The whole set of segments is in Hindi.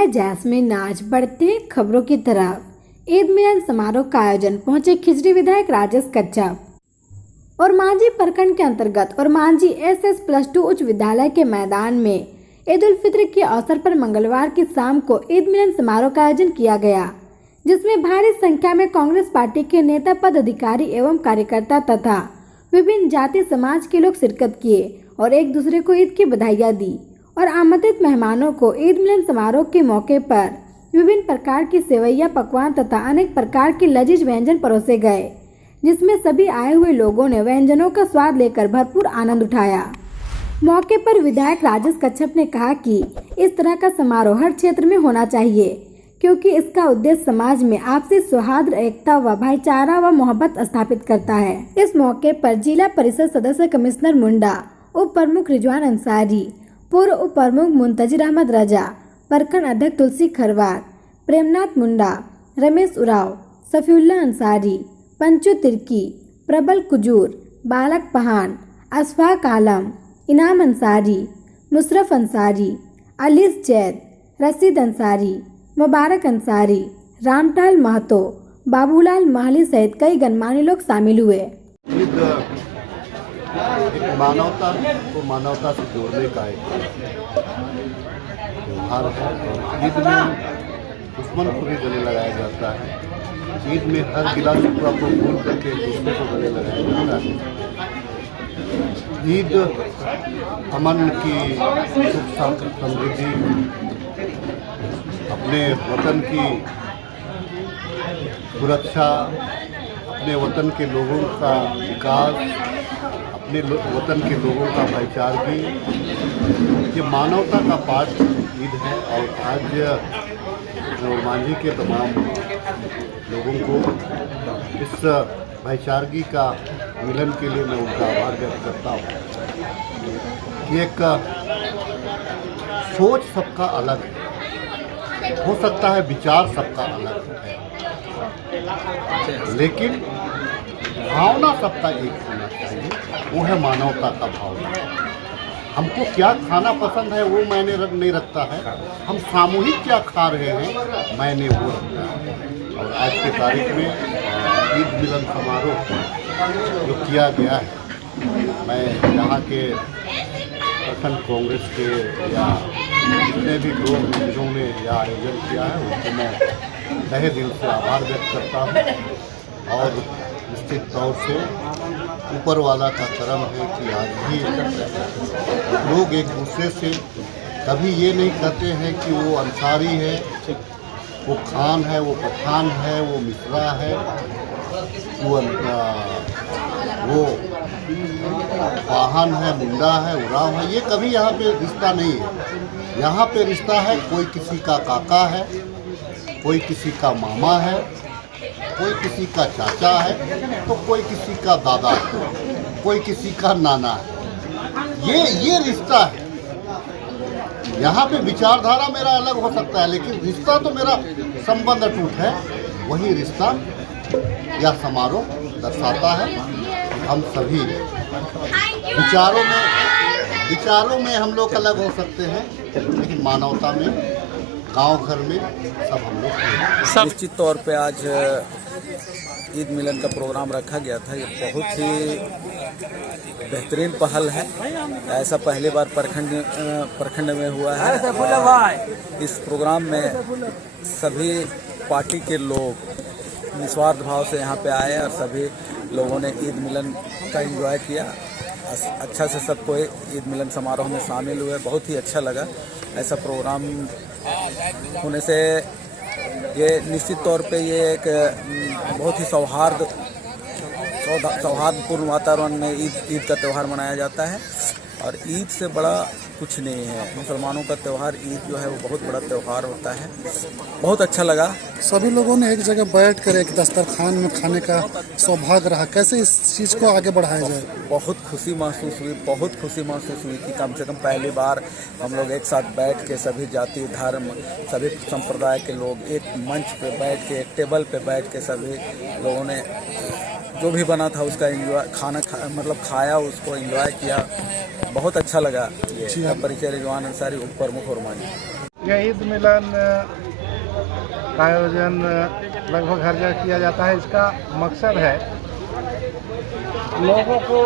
मैं जैस्मिन नाज बढ़ते खबरों की तरफ। ईद मिलन समारोह का आयोजन पहुंचे खिजरी विधायक राजेश कच्छप और मांझी प्रखंड के अंतर्गत और मांझी SS+2 उच्च विद्यालय के मैदान में ईद उल फित्र के अवसर पर मंगलवार की शाम को ईद मिलन समारोह का आयोजन किया गया, जिसमें भारी संख्या में कांग्रेस पार्टी के नेता, पदाधिकारी एवं कार्यकर्ता तथा विभिन्न जाति समाज के लोग शिरकत किए और एक दूसरे को ईद की बधाइयां दी और आमंत्रित मेहमानों को ईद मिलन समारोह के मौके पर विभिन्न प्रकार की सेवैया, पकवान तथा अनेक प्रकार के लजीज व्यंजन परोसे गए, जिसमें सभी आए हुए लोगों ने व्यंजनों का स्वाद लेकर भरपूर आनंद उठाया। मौके पर विधायक राजेश कच्छप ने कहा कि इस तरह का समारोह हर क्षेत्र में होना चाहिए, क्योंकि इसका उद्देश्य समाज में आपसी सौहार्द, एकता व भाईचारा व मोहब्बत स्थापित करता है। इस मौके पर जिला परिषद सदस्य कमिश्नर मुंडा, उप प्रमुख रिजवान अंसारी, पूर्व उप प्रमुख मुंतजिर अहमद रजा, प्रखंड अध्यक्ष तुलसी खरवार, प्रेमनाथ मुंडा, रमेश उराव, सफीउल्लाह अंसारी, पंचू तिर्की, प्रबल कुजूर, बालक पहान, अशफाक आलम, इनाम अंसारी, मुशरफ अंसारी, अलीस जैद, रशीद अंसारी, मुबारक अंसारी, रामटाल महतो, बाबूलाल महली सहित कई गणमान्य लोग शामिल हुए। मानवता को मानवता से जोड़ने का एक त्यौहार है। ईद में दुश्मन को भी गले लगाया जाता है। ईद में हर गिला शिकवा को भूल करके दूसरे को गले लगाया जाता है। ईद अमन की सुख शांति समृद्धि, अपने वतन की सुरक्षा, अपने वतन के लोगों का विकास, अपने वतन के लोगों का भाईचारगी, ये मानवता का पाठ ईद है। और आज मांझी के तमाम लोगों को इस भाईचारगी का मिलन के लिए मैं उनका आभार व्यक्त करता हूँ। एक सोच सबका अलग है, हो सकता है विचार सबका अलग है, लेकिन भावना सबका एक होना चाहिए, वो है मानवता का भावना। हमको क्या खाना पसंद है वो मायने नहीं रखता है, हम सामूहिक क्या खा रहे हैं मायने वो रखता है। और आज की तारीख में ईद मिलन समारोह जो किया गया है, मैं यहाँ के प्रखंड कांग्रेस के या जितने भी लोग जिन्होंने यह आयोजन किया है उनको मैं तहे दिल से आभार व्यक्त करता हूँ। और निश्चित तौर से ऊपर वाला का करम है कि आज भी लोग एक दूसरे से कभी ये नहीं कहते हैं कि वो अंसारी है, वो खान है, वो पठान है, वो मिश्रा है, वो वाहन है, मुंडा है, उराव है। ये कभी यहाँ पे रिश्ता नहीं है। यहाँ पे रिश्ता है, कोई किसी का काका है, कोई किसी का मामा है, कोई किसी का चाचा है, तो कोई किसी का दादा है, कोई किसी का नाना है। ये रिश्ता है। यहाँ पे विचारधारा मेरा अलग हो सकता है, लेकिन रिश्ता तो मेरा संबंध अटूट है। वही रिश्ता यह समारोह दर्शाता है। हम सभी विचारों में हम लोग अलग हो सकते हैं, लेकिन मानवता में, गांव घर में सब हम लोग निश्चित तौर पे आज ईद मिलन का प्रोग्राम रखा गया था। ये बहुत ही बेहतरीन पहल है। ऐसा पहली बार प्रखंड में हुआ है। इस प्रोग्राम में सभी पार्टी के लोग निस्वार्थ भाव से यहाँ पे आए और सभी लोगों ने ईद मिलन का एंजॉय किया। अच्छा से सब कोई ईद मिलन समारोह में शामिल हुए। बहुत ही अच्छा लगा। ऐसा प्रोग्राम होने से ये निश्चित तौर पे ये एक बहुत ही सौहार्दपूर्ण वातावरण में ईद का त्यौहार मनाया जाता है। और ईद से बड़ा कुछ नहीं है। मुसलमानों का त्यौहार ईद जो है वो बहुत बड़ा त्यौहार होता है। बहुत अच्छा लगा। सभी लोगों ने एक जगह बैठ कर एक दस्तरखान में खाने का सौभाग्य रहा। कैसे इस चीज़ को आगे बढ़ाया जाए? बहुत खुशी महसूस हुई कि कम से कम पहली बार हम लोग एक साथ बैठ के सभी जाति, धर्म, सभी संप्रदाय के लोग एक मंच पे बैठ के, एक टेबल पे बैठ के सभी लोगों ने जो भी बना था उसका एंजॉय खाया, उसको एंजॉय किया। बहुत अच्छा लगा। ये परिचय रिजवान अंसारी, उप प्रमुख और मांझी। यह ईद मिलन का आयोजन लगभग हर जगह किया जाता है। इसका मकसद है लोगों को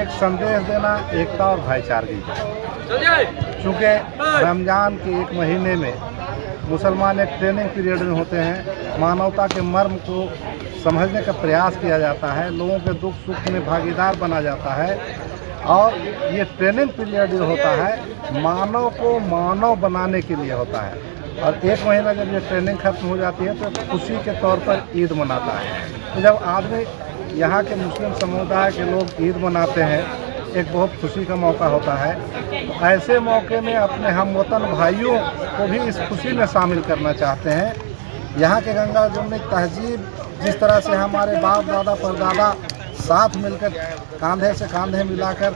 एक संदेश देना, एकता और भाईचारगी का। चूँकि रमज़ान के एक महीने में मुसलमान एक ट्रेनिंग पीरियड में होते हैं, मानवता के मर्म को समझने का प्रयास किया जाता है, लोगों के दुख सुख में भागीदार बना जाता है। और ये ट्रेनिंग पीरियड जो होता है मानव को मानव बनाने के लिए होता है। और एक महीना जब ये ट्रेनिंग खत्म हो जाती है तो खुशी के तौर पर ईद मनाता है। तो जब आदमी यहाँ के मुस्लिम समुदाय के लोग ईद मनाते हैं, एक बहुत खुशी का मौका होता है। तो ऐसे मौके में अपने हमवतन भाइयों को भी इस खुशी में शामिल करना चाहते हैं। यहाँ के गंगा जमुनी तहजीब जिस तरह से हमारे बाप दादा परदादा साथ मिलकर कंधे से कंधे मिलाकर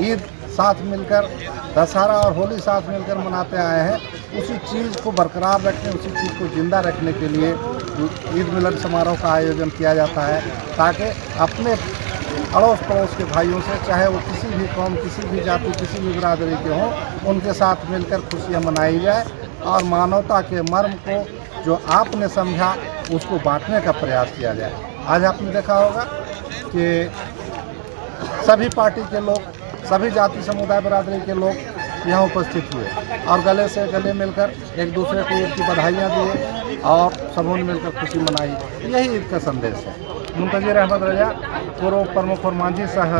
ईद साथ मिलकर दशहरा और होली साथ मिलकर मनाते आए हैं, उसी चीज़ को बरकरार रखने, उसी चीज़ को ज़िंदा रखने के लिए ईद मिलन समारोह का आयोजन किया जाता है, ताकि अपने अड़ोस पड़ोस के भाइयों से, चाहे वो किसी भी कौम, किसी भी जाति, किसी भी बिरादरी के हों, उनके साथ मिलकर खुशियाँ मनाई जाए और मानवता के मर्म को जो आपने समझा उसको बांटने का प्रयास किया जाए। आज आपने देखा होगा कि सभी पार्टी के लोग, सभी जाति समुदाय बिरादरी के लोग यहाँ उपस्थित हुए और गले से गले मिलकर एक दूसरे को ईद की बधाइयाँ दिए और सबों ने मिलकर खुशी मनाई। यही ईद का संदेश है। मुंतज़िर अहमद रजा, पूर्व प्रमुख और मांझी सह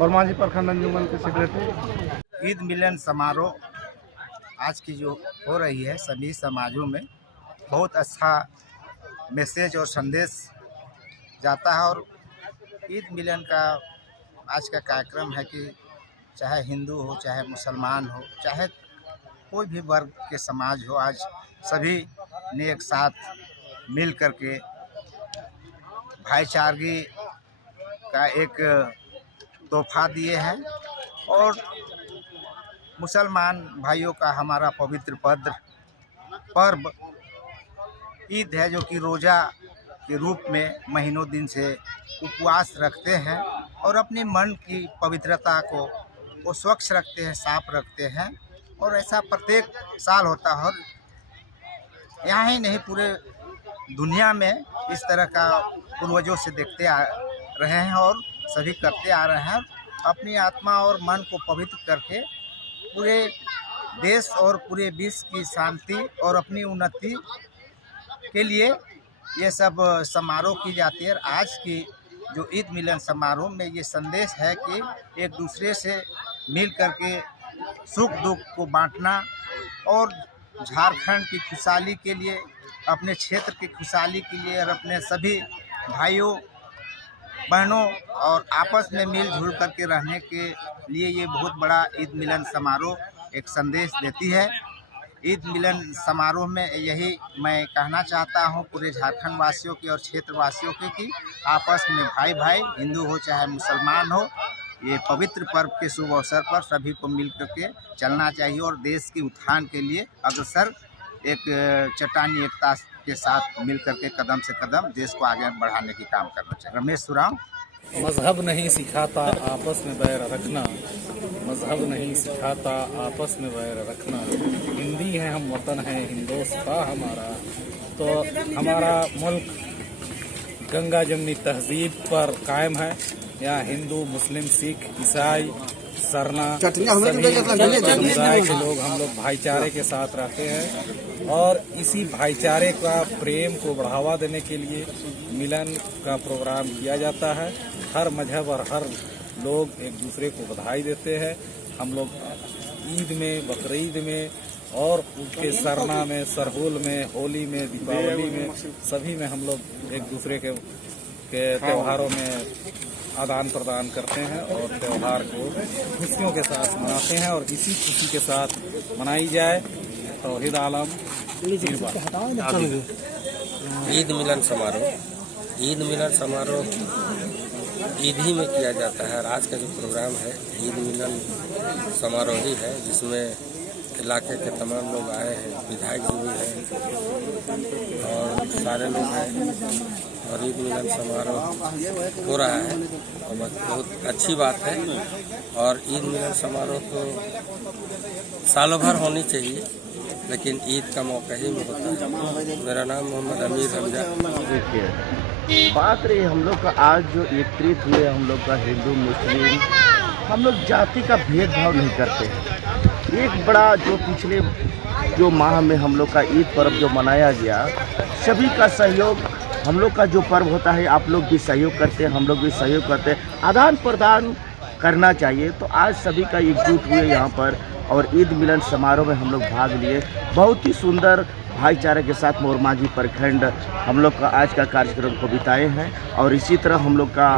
और मांझी प्रखंड अंजुमन के सेक्रेटरी। ईद मिलन समारोह आज की जो हो रही है सभी समाजों में बहुत अच्छा मैसेज और संदेश जाता है। और ईद मिलन का आज का कार्यक्रम है कि चाहे हिंदू हो, चाहे मुसलमान हो, चाहे कोई भी वर्ग के समाज हो, आज सभी ने एक साथ मिल कर के भाईचारगी का एक तोहफा दिए हैं। और मुसलमान भाइयों का हमारा पवित्र पर्व ईद है, जो कि रोज़ा के रूप में महीनों दिन से उपवास रखते हैं और अपने मन की पवित्रता को वो स्वच्छ रखते हैं, साफ रखते हैं। और ऐसा प्रत्येक साल होता है और यहाँ ही नहीं पूरे दुनिया में इस तरह का पूर्वजों से देखते आ रहे हैं और सभी करते आ रहे हैं। अपनी आत्मा और मन को पवित्र करके पूरे देश और पूरे विश्व की शांति और अपनी उन्नति के लिए ये सब समारोह की जाती है। आज की जो ईद मिलन समारोह में ये संदेश है कि एक दूसरे से मिल करके सुख दुख को बांटना और झारखंड की खुशहाली के लिए, अपने क्षेत्र की खुशहाली के लिए और अपने सभी भाइयों बहनों और आपस में मिलजुल करके रहने के लिए ये बहुत बड़ा ईद मिलन समारोह एक संदेश देती है। ईद मिलन समारोह में यही मैं कहना चाहता हूँ पूरे झारखंड वासियों के और क्षेत्र वासियों के कि आपस में भाई भाई, हिंदू हो चाहे मुसलमान हो, ये पवित्र पर्व के शुभ अवसर पर सभी को मिल करके चलना चाहिए और देश की उत्थान के लिए अग्रसर एक चट्टानी एकता के साथ मिल करके कदम से कदम देश को आगे बढ़ाने की काम करना चाहिए। रमेश सुराव। मजहब नहीं सिखाता आपस में बैर रखना, मजहब नहीं सिखाता आपस में बैर रखना, हिंदी है हम वतन है हिंदुस्तान हमारा। तो हमारा मुल्क गंगा जमुनी तहजीब पर कायम है। यहाँ हिंदू, मुस्लिम, सिख, ईसाई, सरना सभी समुदाय के लोग हम लोग भाईचारे के साथ रहते हैं और इसी भाईचारे का प्रेम को बढ़ावा देने के लिए मिलन का प्रोग्राम किया जाता है। हर मजहब और हर लोग एक दूसरे को बधाई देते हैं। हम लोग ईद में, बकरीद में और उसके सरना में, सरहुल में, होली में, दीपावली में, सभी में हम लोग एक दूसरे के त्योहारों में आदान प्रदान करते हैं और त्यौहार को खुशियों के साथ मनाते हैं और इसी खुशी के साथ मनाई जाए। तौहीद आलम। ईद मिलन समारोह, ईद मिलन समारोह ईद ही में किया जाता है। और आज का जो प्रोग्राम है ईद मिलन समारोह ही है, जिसमें इलाके के तमाम लोग आए हैं, विधायक जी भी हैं और सारे लोग हैं और ईद मिलन समारोह हो रहा है और बहुत अच्छी बात है। और ईद मिलन समारोह को सालों भर होनी चाहिए, लेकिन ईद का मौका ही में होता है। मेरा नाम मोहम्मद अमीर हमजा। देखिए, बात रही हम लोग का आज जो एकत्रित हुए हम लोग का हिंदू मुस्लिम, हम लोग जाति का भेदभाव नहीं करते हैं। एक बड़ा जो पिछले जो माह में हम लोग का ईद पर्व जो मनाया गया, सभी का सहयोग, हम लोग का जो पर्व होता है आप लोग भी सहयोग करते हैं, हम लोग भी सहयोग करते हैं, आदान प्रदान करना चाहिए। तो आज सभी का एकजुट हुए यहाँ पर और ईद मिलन समारोह में हम लोग भाग लिए। बहुत ही सुंदर भाईचारे के साथ मोरमांझी प्रखंड हम लोग का आज का कार्यक्रम को बिताए हैं और इसी तरह हम लोग का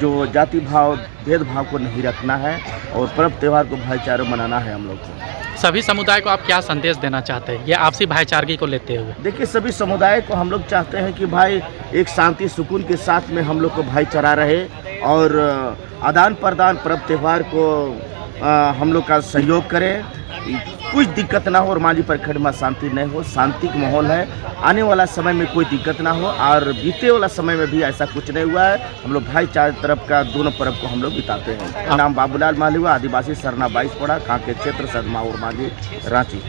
जो जाति भाव भेदभाव को नहीं रखना है और पर्व त्यौहार को भाईचारा मनाना है हम लोग को। सभी समुदाय को आप क्या संदेश देना चाहते हैं ये आपसी भाईचारगी को लेते हुए? देखिए, सभी समुदाय को हम लोग चाहते हैं कि भाई एक शांति सुकून के साथ में हम लोग को भाईचारा रहे और आदान प्रदान पर्व त्यौहार को हम लोग का सहयोग करें, कुछ दिक्कत ना हो और मांझी प्रखंड में शांति नहीं हो, शांति का माहौल है। आने वाला समय में कोई दिक्कत ना हो और बीते वाला समय में भी ऐसा कुछ नहीं हुआ है। हम लोग भाईचारे तरफ का दोनों पर्व को हम लोग बिताते हैं। नाम बाबूलाल मालवीय, आदिवासी सरना 22 पड़ा, कांके क्षेत्र सदमा और मांझी, रांची।